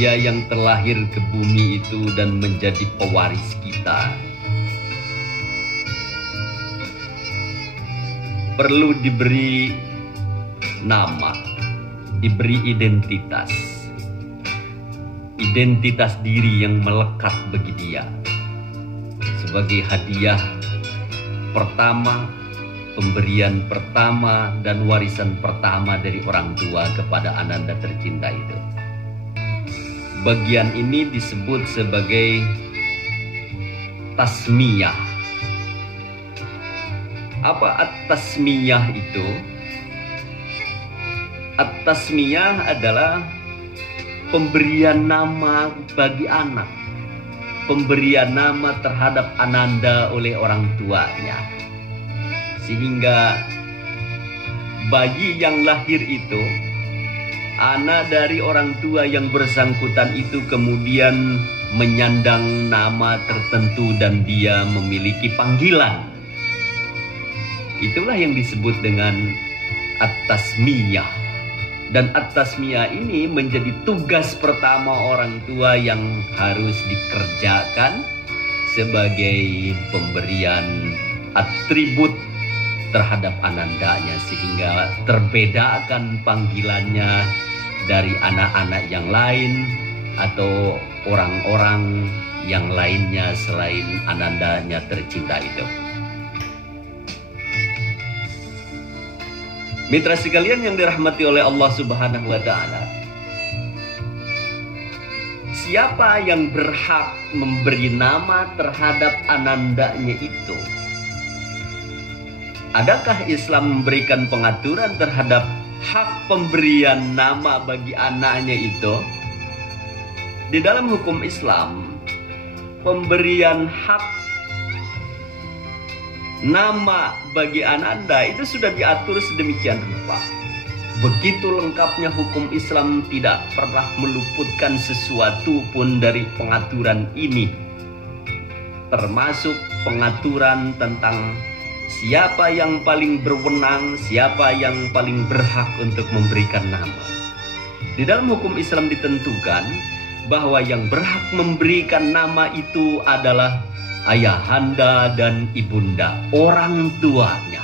Dia yang terlahir ke bumi itu dan menjadi pewaris kita. Perlu diberi nama, diberi identitas. Identitas diri yang melekat bagi dia. Sebagai hadiah pertama, pemberian pertama dan warisan pertama dari orang tua kepada ananda tercinta itu. Bagian ini disebut sebagai tasmiyah. Apa at-tasmiyah itu? At-tasmiyah adalah pemberian nama bagi anak. Pemberian nama terhadap ananda oleh orang tuanya. Sehingga bayi yang lahir itu, anak dari orang tua yang bersangkutan itu kemudian menyandang nama tertentu dan dia memiliki panggilan. Itulah yang disebut dengan at-tasmiyah. Dan at-tasmiyah ini menjadi tugas pertama orang tua yang harus dikerjakan sebagai pemberian atribut terhadap anandanya, sehingga terbedakan panggilannya dari anak-anak yang lain atau orang-orang yang lainnya selain anandanya tercinta itu. Mitra sekalian yang dirahmati oleh Allah Subhanahu wa Ta'ala, siapa yang berhak memberi nama terhadap anandanya itu? Adakah Islam memberikan pengaturan terhadap hak pemberian nama bagi anaknya itu? Di dalam hukum Islam, pemberian hak nama bagi ananda itu sudah diatur sedemikian rupa. Begitu lengkapnya hukum Islam, tidak pernah meluputkan sesuatu pun dari pengaturan ini. Termasuk pengaturan tentang siapa yang paling berwenang, siapa yang paling berhak untuk memberikan nama. Di dalam hukum Islam ditentukan bahwa yang berhak memberikan nama itu adalah ayahanda dan ibunda, orang tuanya.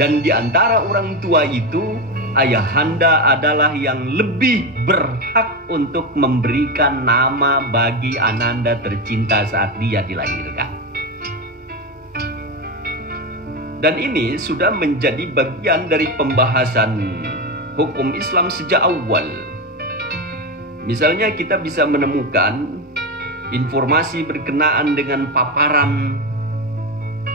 Dan di antara orang tua itu, ayahanda adalah yang lebih berhak untuk memberikan nama bagi ananda tercinta saat dia dilahirkan. Dan ini sudah menjadi bagian dari pembahasan hukum Islam sejak awal. Misalnya kita bisa menemukan informasi berkenaan dengan paparan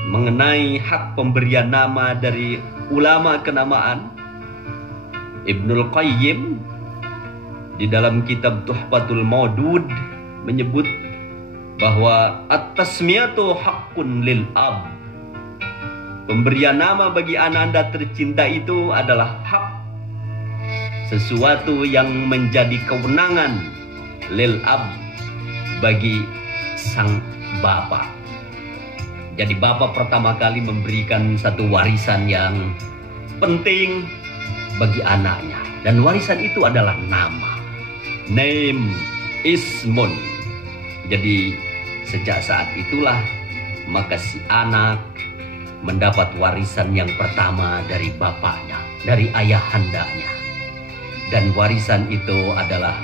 mengenai hak pemberian nama dari ulama kenamaan. Ibnul Qayyim di dalam kitab Tuhfatul Maudud menyebut bahwa at-tasmiyatu haqqun lil ab. Pemberian nama bagi ananda tercinta itu adalah hak, sesuatu yang menjadi kewenangan lil ab, bagi sang bapak. Jadi bapak pertama kali memberikan satu warisan yang penting bagi anaknya. Dan warisan itu adalah nama. Name ismun. Jadi sejak saat itulah maka si anak mendapat warisan yang pertama dari bapaknya, dari ayahandanya. Dan warisan itu adalah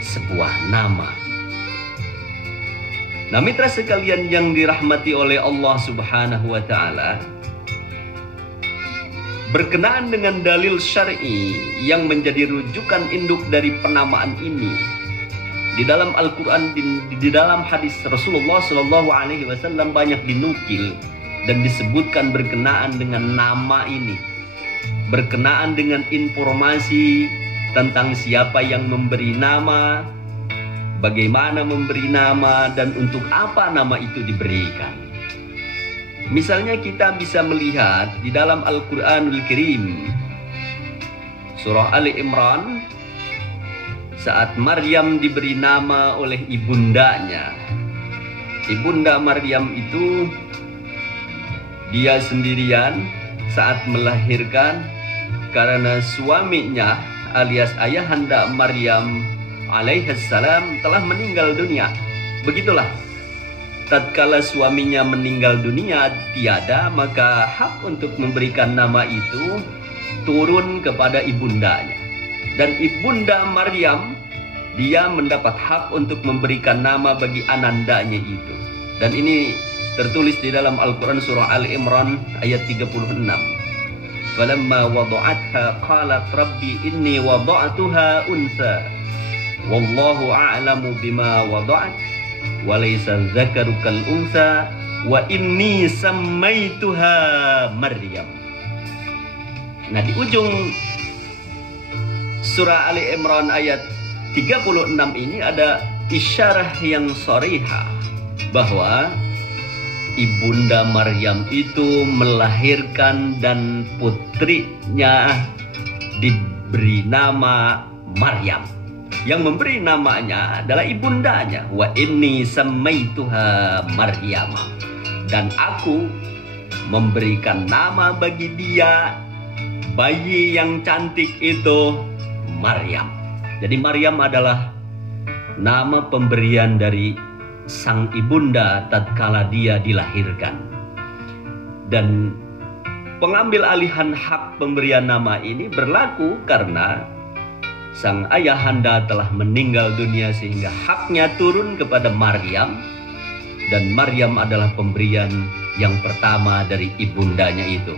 sebuah nama. Nah, mitra sekalian yang dirahmati oleh Allah Subhanahu wa Ta'ala, berkenaan dengan dalil syar'i yang menjadi rujukan induk dari penamaan ini, di dalam Al-Quran, di dalam hadis Rasulullah Sallallahu Alaihi Wasallam banyak dinukil dan disebutkan berkenaan dengan nama ini, berkenaan dengan informasi tentang siapa yang memberi nama, bagaimana memberi nama, dan untuk apa nama itu diberikan. Misalnya kita bisa melihat di dalam Al-Quranul Karim, surah Ali Imran, saat Maryam diberi nama oleh ibundanya. Ibunda Maryam itu dia sendirian saat melahirkan karena suaminya alias ayahanda Maryam alaihissalam telah meninggal dunia. Begitulah, tatkala suaminya meninggal dunia tiada, maka hak untuk memberikan nama itu turun kepada ibundanya. Dan ibunda Maryam, dia mendapat hak untuk memberikan nama bagi anandanya itu. Dan ini tertulis di dalam Al-Quran surah Al-Imran ayat 36. Falamma wada'atha qalat rabbi inni wada'atuha unsa wallahu a'lamu bima wada'at walaysa dzakaru kal unsa wa inni sammaituha Maryam. Nah, di ujung surah Ali Imran ayat 36 ini ada isyarah yang sharihah bahwa ibunda Maryam itu melahirkan dan putrinya diberi nama Maryam. Yang memberi namanya adalah ibundanya. Wa inni sammaituha Maryam. Dan aku memberikan nama bagi dia, bayi yang cantik itu, Maryam. Jadi Maryam adalah nama pemberian dari sang ibunda tatkala dia dilahirkan. Dan pengambil alihan hak pemberian nama ini berlaku karena sang ayahanda telah meninggal dunia sehingga haknya turun kepada Maryam. Dan Maryam adalah pemberian yang pertama dari ibundanya itu.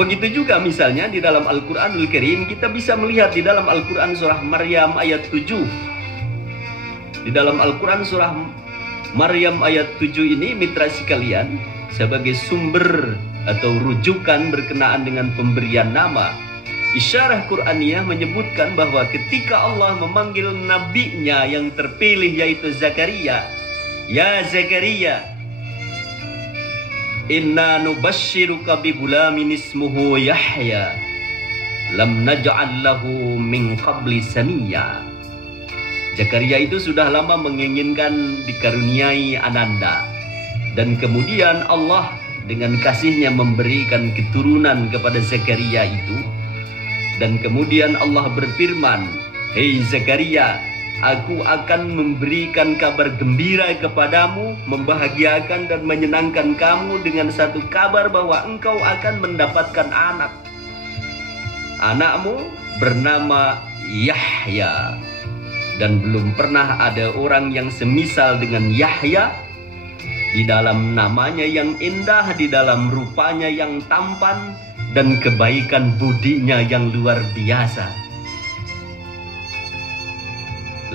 Begitu juga misalnya di dalam Al-Quranul Karim, kita bisa melihat di dalam Al-Quran surah Maryam ayat 7. Di dalam Al-Quran surah Maryam ayat 7 ini, mitra sekalian, sebagai sumber atau rujukan berkenaan dengan pemberian nama, isyarah Qur'aniyah menyebutkan bahwa ketika Allah memanggil nabinya yang terpilih yaitu Zakaria, ya Zakaria, inna nubashiruka bi gulamin ismuhu Yahya lam naj'al lahu min qabli samiyya. Zakaria itu sudah lama menginginkan dikaruniai ananda, dan kemudian Allah dengan kasihnya memberikan keturunan kepada Zakaria itu. Dan kemudian Allah berfirman, hei Zakaria, aku akan memberikan kabar gembira kepadamu, membahagiakan dan menyenangkan kamu dengan satu kabar bahwa engkau akan mendapatkan anak. Anakmu bernama Yahya. Dan belum pernah ada orang yang semisal dengan Yahya, di dalam namanya yang indah, di dalam rupanya yang tampan, dan kebaikan budinya yang luar biasa.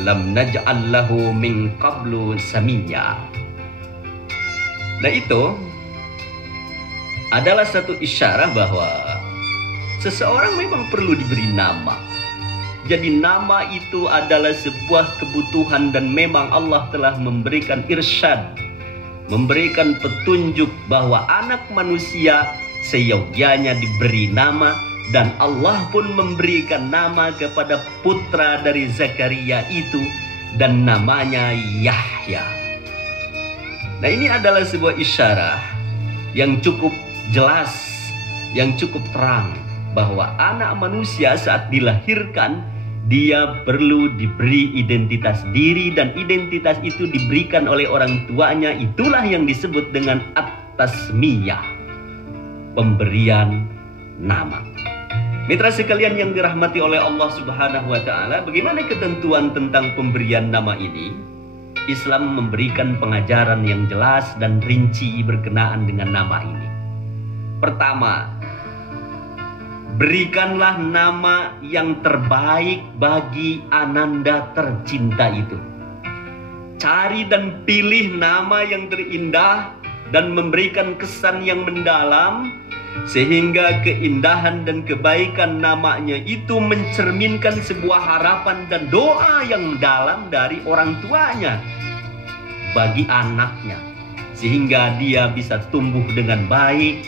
Lam naj'al lahu min qablu samiyya. Nah, itu adalah satu isyarat bahwa seseorang memang perlu diberi nama. Jadi nama itu adalah sebuah kebutuhan, dan memang Allah telah memberikan irsyad, memberikan petunjuk bahwa anak manusia seyogyanya diberi nama. Dan Allah pun memberikan nama kepada putra dari Zakaria itu, dan namanya Yahya. Nah, ini adalah sebuah isyarat yang cukup jelas, yang cukup terang, bahwa anak manusia saat dilahirkan, dia perlu diberi identitas diri, dan identitas itu diberikan oleh orang tuanya. Itulah yang disebut dengan at-tasmiyah, pemberian nama. Mitra sekalian yang dirahmati oleh Allah Subhanahu wa Ta'ala, bagaimana ketentuan tentang pemberian nama ini? Islam memberikan pengajaran yang jelas dan rinci berkenaan dengan nama ini. Pertama, berikanlah nama yang terbaik bagi ananda tercinta itu. Cari dan pilih nama yang terindah dan memberikan kesan yang mendalam, sehingga keindahan dan kebaikan namanya itu mencerminkan sebuah harapan dan doa yang dalam dari orang tuanya bagi anaknya, sehingga dia bisa tumbuh dengan baik,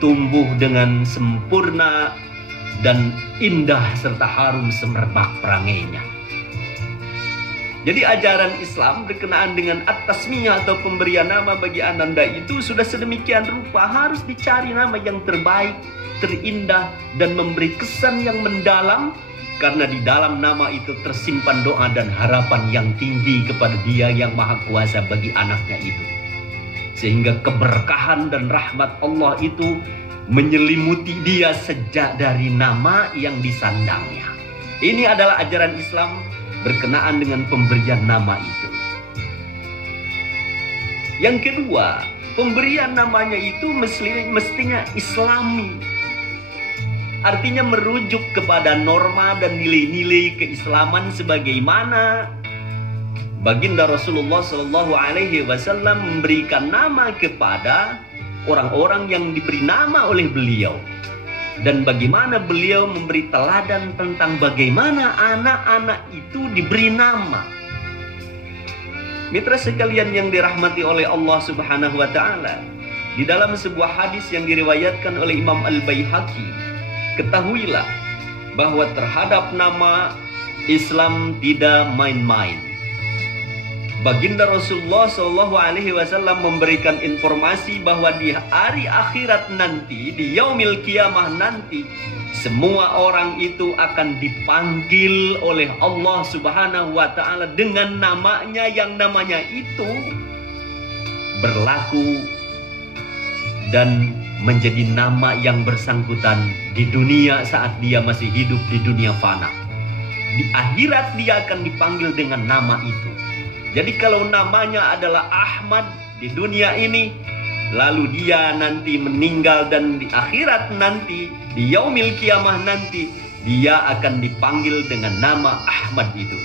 tumbuh dengan sempurna dan indah serta harum semerbak perangainya. Jadi ajaran Islam berkenaan dengan at-tasmiyah atau pemberian nama bagi ananda itu sudah sedemikian rupa, harus dicari nama yang terbaik, terindah, dan memberi kesan yang mendalam, Karena di dalam nama itu tersimpan doa dan harapan yang tinggi kepada Dia yang Maha Kuasa bagi anaknya itu. Sehingga keberkahan dan rahmat Allah itu menyelimuti dia sejak dari nama yang disandangnya. Ini adalah ajaran Islam berkenaan dengan pemberian nama itu. Yang kedua, pemberian namanya itu mestinya Islami. Artinya merujuk kepada norma dan nilai-nilai keislaman sebagaimana baginda Rasulullah SAW memberikan nama kepada orang-orang yang diberi nama oleh beliau. Dan bagaimana beliau memberi teladan tentang bagaimana anak-anak itu diberi nama. Mitra sekalian yang dirahmati oleh Allah Subhanahu wa Ta'ala, di dalam sebuah hadis yang diriwayatkan oleh Imam Al-Baihaqi, ketahuilah bahwa terhadap nama Islam tidak main-main. Baginda Rasulullah SAW memberikan informasi bahwa di hari akhirat nanti, di yaumil kiamah nanti, semua orang itu akan dipanggil oleh Allah Subhanahu wa Ta'ala dengan namanya, yang namanya itu berlaku dan menjadi nama yang bersangkutan di dunia saat dia masih hidup di dunia fana. Di akhirat dia akan dipanggil dengan nama itu. Jadi kalau namanya adalah Ahmad di dunia ini, lalu dia nanti meninggal dan di akhirat nanti, di yaumil kiamah nanti, dia akan dipanggil dengan nama Ahmad itu.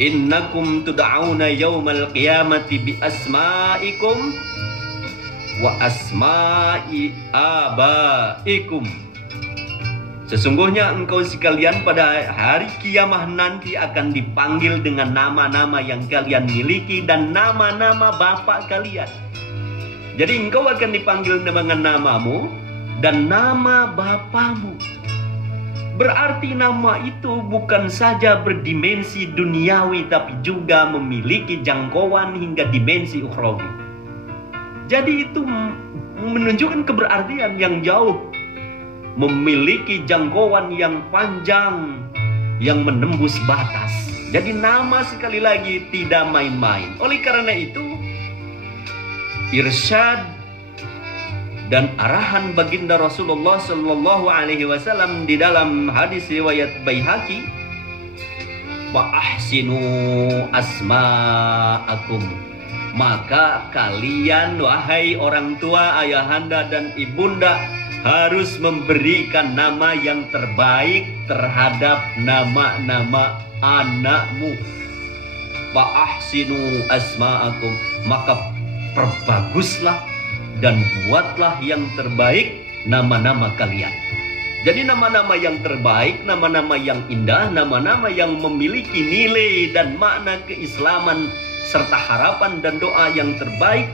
Innakum tud'auna yaumal qiyamati bi asma'ikum wa asma'i abaikum. Sesungguhnya engkau sekalian pada hari kiamah nanti akan dipanggil dengan nama-nama yang kalian miliki dan nama-nama bapak kalian. Jadi engkau akan dipanggil dengan namamu dan nama bapamu. Berarti nama itu bukan saja berdimensi duniawi, tapi juga memiliki jangkauan hingga dimensi ukhrawi. Jadi itu menunjukkan keberartian yang jauh, memiliki jangkauan yang panjang, yang menembus batas. Jadi nama sekali lagi tidak main-main. Oleh karena itu, irsyad dan arahan baginda Rasulullah SAW di dalam hadis riwayat Baihaqi, wa ahsinu asma'akum, maka kalian wahai orang tua, ayahanda dan ibunda harus memberikan nama yang terbaik terhadap nama-nama anakmu. Wa ahsinu asma'akum, maka perbaguslah dan buatlah yang terbaik nama-nama kalian. Jadi nama-nama yang terbaik, nama-nama yang indah, nama-nama yang memiliki nilai dan makna keislaman serta harapan dan doa yang terbaik,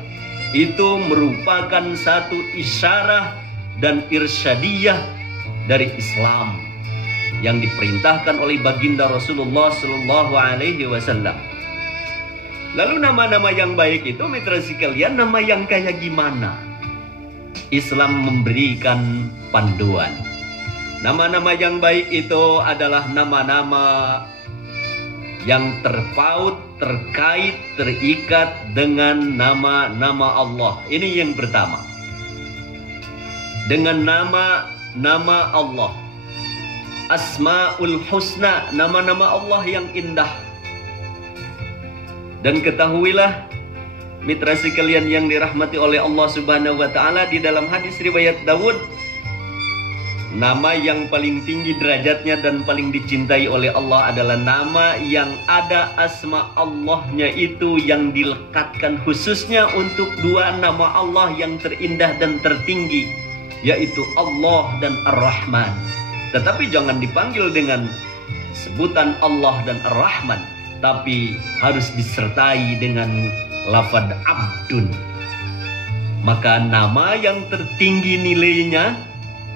itu merupakan satu isyarah dan irsyadiyah dari Islam yang diperintahkan oleh baginda Rasulullah SAW. Lalu nama-nama yang baik itu, mitra sekalian, nama yang kayak gimana? Islam memberikan panduan. Nama-nama yang baik itu adalah nama-nama yang terpaut, terkait, terikat dengan nama-nama Allah. Ini yang pertama. Dengan nama-nama Allah, Asmaul Husna, nama-nama Allah yang indah. Dan ketahuilah mitra sekalian yang dirahmati oleh Allah Subhanahu wa Ta'ala, di dalam hadis riwayat Dawud, nama yang paling tinggi derajatnya dan paling dicintai oleh Allah adalah nama yang ada asma Allahnya itu yang dilekatkan khususnya untuk dua nama Allah yang terindah dan tertinggi, yaitu Allah dan Ar-Rahman. Tetapi jangan dipanggil dengan sebutan Allah dan Ar-Rahman, tapi harus disertai dengan lafaz Abdun. Maka nama yang tertinggi nilainya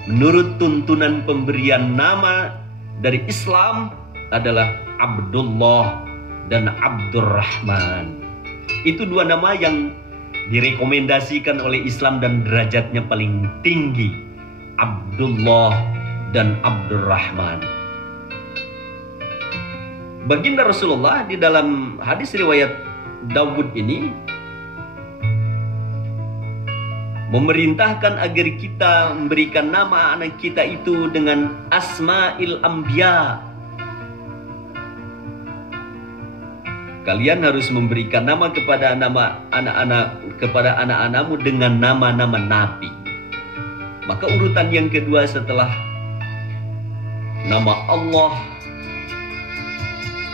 menurut tuntunan pemberian nama dari Islam adalah Abdullah dan Abdurrahman. Itu dua nama yang direkomendasikan oleh Islam dan derajatnya paling tinggi, Abdullah dan Abdurrahman. Baginda Rasulullah di dalam hadis riwayat Dawud ini memerintahkan agar kita memberikan nama anak kita itu dengan Asma'il Anbiya. Kalian harus memberikan nama kepada anak-anakmu dengan nama-nama nabi. Maka urutan yang kedua setelah nama Allah,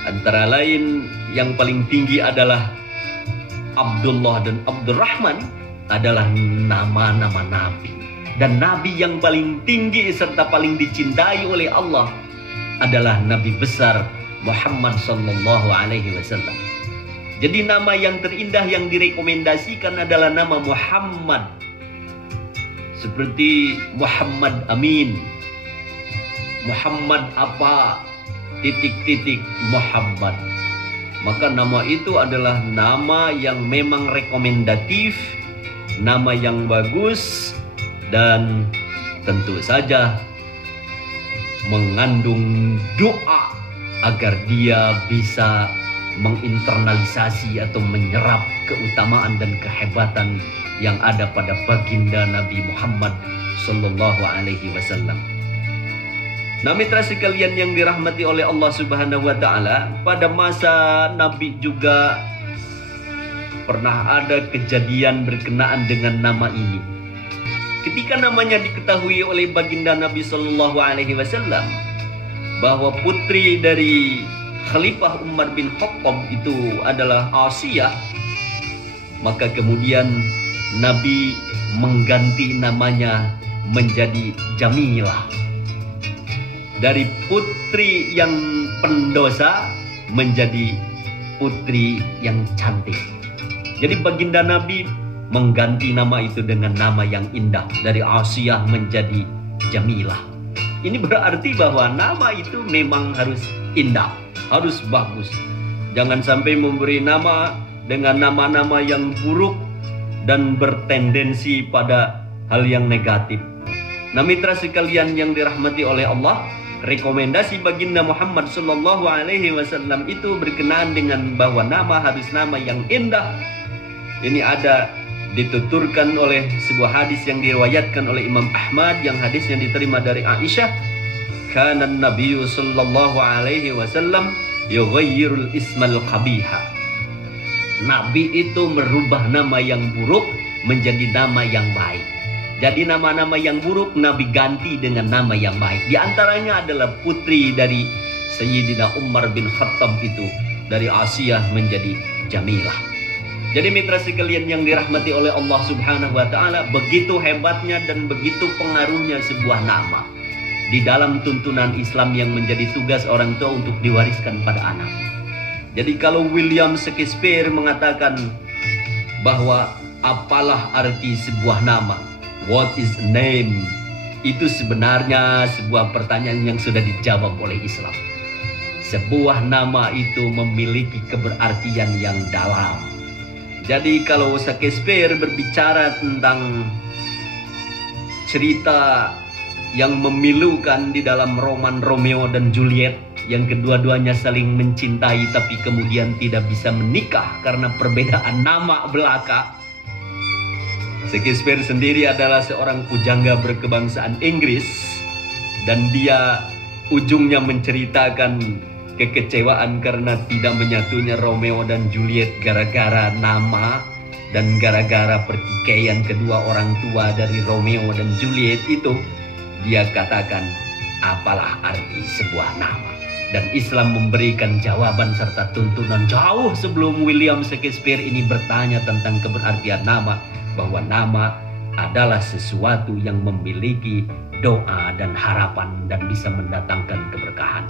antara lain yang paling tinggi adalah Abdullah dan Abdurrahman adalah nama-nama nabi. Dan nabi yang paling tinggi serta paling dicintai oleh Allah adalah Nabi besar Muhammad sallallahu alaihi wasallam. Jadi nama yang terindah yang direkomendasikan adalah nama Muhammad. Seperti Muhammad Amin, Muhammad apa, titik-titik Muhammad. Maka nama itu adalah nama yang memang rekomendatif, nama yang bagus, dan tentu saja mengandung doa agar dia bisa menginternalisasi atau menyerap keutamaan dan kehebatan yang ada pada baginda Nabi Muhammad sallallahu alaihi wasallam. Nah, mitra sekalian yang dirahmati oleh Allah Subhanahu wa taala, pada masa Nabi juga pernah ada kejadian berkenaan dengan nama ini. Ketika namanya diketahui oleh baginda Nabi sallallahu alaihi wasallam bahwa putri dari Khalifah Umar bin Khattab itu adalah Asiyah, maka kemudian Nabi mengganti namanya menjadi Jamilah. Dari putri yang pendosa menjadi putri yang cantik. Jadi baginda Nabi mengganti nama itu dengan nama yang indah. Dari Asiyah menjadi Jamilah. Ini berarti bahwa nama itu memang harus indah, harus bagus. Jangan sampai memberi nama dengan nama-nama yang buruk dan bertendensi pada hal yang negatif. Nah, mitra sekalian yang dirahmati oleh Allah, rekomendasi baginda Muhammad sallallahu alaihi wasallam itu berkenaan dengan bahwa nama harus nama yang indah. Ini ada dituturkan oleh sebuah hadis yang diriwayatkan oleh Imam Ahmad, yang hadis yang diterima dari Aisyah. Kana Nabiyyu sallallahu alaihi wasallam yughayyirul ismal qabiha. Nabi itu merubah nama yang buruk menjadi nama yang baik. Jadi nama-nama yang buruk Nabi ganti dengan nama yang baik. Di antaranya adalah putri dari Sayyidina Umar bin Khattab itu, dari Asiyah menjadi Jamilah. Jadi mitra sekalian yang dirahmati oleh Allah Subhanahu wa taala, begitu hebatnya dan begitu pengaruhnya sebuah nama di dalam tuntunan Islam yang menjadi tugas orang tua untuk diwariskan pada anak. Jadi kalau William Shakespeare mengatakan bahwa apalah arti sebuah nama, what is a name, itu sebenarnya sebuah pertanyaan yang sudah dijawab oleh Islam. Sebuah nama itu memiliki keberartian yang dalam. Jadi kalau Shakespeare berbicara tentang cerita yang memilukan di dalam roman Romeo dan Juliet, yang kedua-duanya saling mencintai tapi kemudian tidak bisa menikah karena perbedaan nama belaka. Shakespeare sendiri adalah seorang pujangga berkebangsaan Inggris, dan dia ujungnya menceritakan kekecewaan karena tidak menyatunya Romeo dan Juliet gara-gara nama dan gara-gara pertikaian kedua orang tua dari Romeo dan Juliet itu. Dia katakan, apalah arti sebuah nama? Dan Islam memberikan jawaban serta tuntunan jauh sebelum William Shakespeare ini bertanya tentang keberartian nama, bahwa nama adalah sesuatu yang memiliki doa dan harapan dan bisa mendatangkan keberkahan.